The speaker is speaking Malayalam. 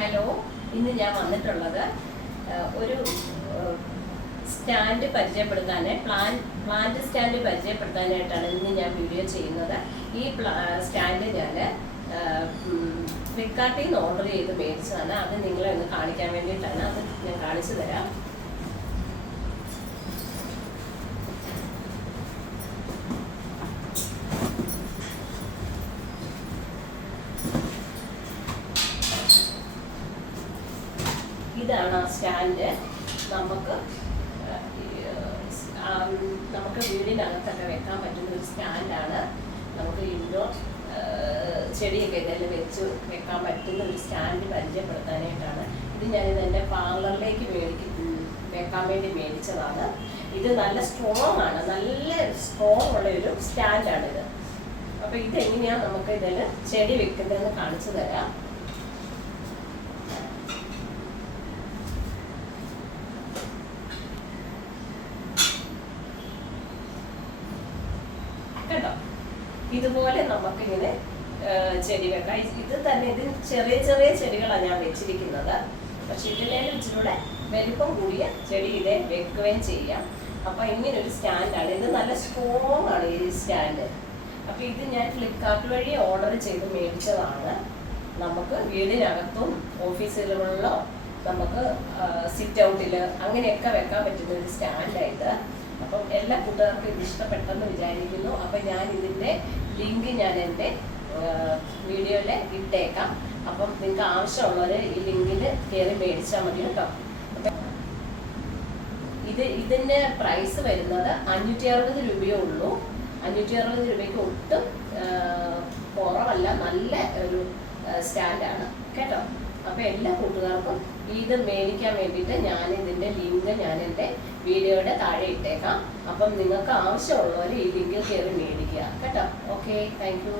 ഹലോ, ഇന്ന് ഞാൻ വന്നിട്ടുള്ളത് ഒരു സ്റ്റാൻഡ് പരിചയപ്പെടുത്താൻ പ്ലാന്റ് സ്റ്റാൻഡ് പരിചയപ്പെടുത്താനായിട്ടാണ് ഇന്ന് ഞാൻ വീഡിയോ ചെയ്യുന്നത്. ഈ സ്റ്റാൻഡ് ഞാൻ ഫ്ലിപ്കാർട്ടിൽ നിന്ന് ഓർഡർ ചെയ്ത് മേടിച്ചതാണ്. അത് നിങ്ങളെ ഒന്ന് കാണിക്കാൻ വേണ്ടിയിട്ടാണ്. അത് ഞാൻ കാണിച്ചു തരാം. ഇതാണ് ആ സ്റ്റാൻഡ്. നമുക്ക് വീടിനകത്തൊക്കെ വെക്കാൻ പറ്റുന്ന ഒരു സ്റ്റാൻഡാണ്. നമുക്ക് ഇൻഡോർ ചെടിയൊക്കെ ഇതെല്ലാം വെച്ച് വെക്കാൻ പറ്റുന്ന ഒരു സ്റ്റാൻഡ് പരിചയപ്പെടുത്താനായിട്ടാണ്. ഇത് ഞാനിത് എൻ്റെ പാർലറിലേക്ക് വെക്കാൻ വേണ്ടി മേടിച്ചതാണ്. ഇത് നല്ല സ്ട്രോങ് ആണ്, നല്ല സ്ട്രോങ് ഉള്ള ഒരു സ്റ്റാൻഡാണിത്. അപ്പോൾ ഇതെങ്ങനെയാണ് നമുക്ക് ഇതിൽ ചെടി വെക്കുന്നതെന്ന് കാണിച്ചു തരാം. കേട്ടോ, ഇതുപോലെ നമുക്കിങ്ങനെ ചെടി വെക്കാം. ഇത് തന്നെ, ഇതിന് ചെറിയ ചെറിയ ചെടികളാണ് ഞാൻ വെച്ചിരിക്കുന്നത്. പക്ഷെ ഇതിലേലും ഇച്ചിലൂടെ വലിപ്പം കൂടിയ ചെടി ഇതേ വെക്കുകയും ചെയ്യാം. അപ്പം ഇങ്ങനൊരു സ്റ്റാൻഡാണ് ഇത്. നല്ല സ്ട്രോങ് ആണ് ഈ സ്റ്റാൻഡ്. അപ്പം ഇത് ഞാൻ ഫ്ലിപ്കാർട്ട് വഴി ഓർഡർ ചെയ്ത് മേടിച്ചതാണ്. നമുക്ക് വീടിനകത്തും ഓഫീസുകളിലോ നമുക്ക് സിറ്റ് ഔട്ടിൽ അങ്ങനെയൊക്കെ വെക്കാൻ പറ്റുന്ന ഒരു സ്റ്റാൻഡായിട്ട്. അപ്പം എല്ലാ കൂട്ടുകാർക്കും ഇത് ഇഷ്ടപ്പെട്ടെന്ന് വിചാരിക്കുന്നു. അപ്പം ഞാൻ ഇതിൻ്റെ ലിങ്ക് ഞാൻ എൻ്റെ വീഡിയോയിൽ ഇട്ടേക്കാം. അപ്പം നിങ്ങൾക്ക് ആവശ്യമുള്ളവർ ഈ ലിങ്കിൽ കയറി മേടിച്ചാൽ മതി കേട്ടോ. ഇതിൻ്റെ പ്രൈസ് വരുന്നത് 560 രൂപയേ ഉള്ളൂ. 560 രൂപയ്ക്ക് ഒട്ടും കുറവല്ല. നല്ല ഒരു സ്റ്റാൻഡാണ് കേട്ടോ. അപ്പോൾ എല്ലാ കൂട്ടുകാർക്കും ഇത് മേടിക്കാൻ വേണ്ടിയിട്ട് ഞാൻ ഇതിൻ്റെ ലിങ്ക് ഞാൻ എൻ്റെ വീഡിയോയുടെ താഴെ ഇട്ടേക്കാം. അപ്പം നിങ്ങൾക്ക് ആവശ്യമുള്ളവർ ഈ ലിങ്കിൽ കയറി മേടിക്കുക കേട്ടോ. Okay, thank you.